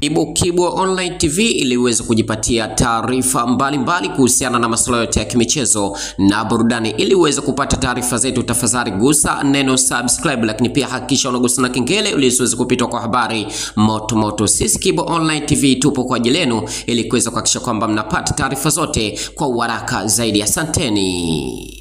Kibo Online TV ili uweze kujipatia taarifa mbalimbali kuhusiana na masuala yote ya kimichezo na burudani. Ili uweze kupata taarifa zetu, tafadhali gusa neno subscribe, lakini pia hakikisha unagusa na kengele ili usiweze kupitwa kwa habari moto. Sisi Kibo Online TV tupo kwa ajili yenu ili kuweza kuhakikisha kwamba mnapata taarifa zote kwa haraka zaidi. Asanteni.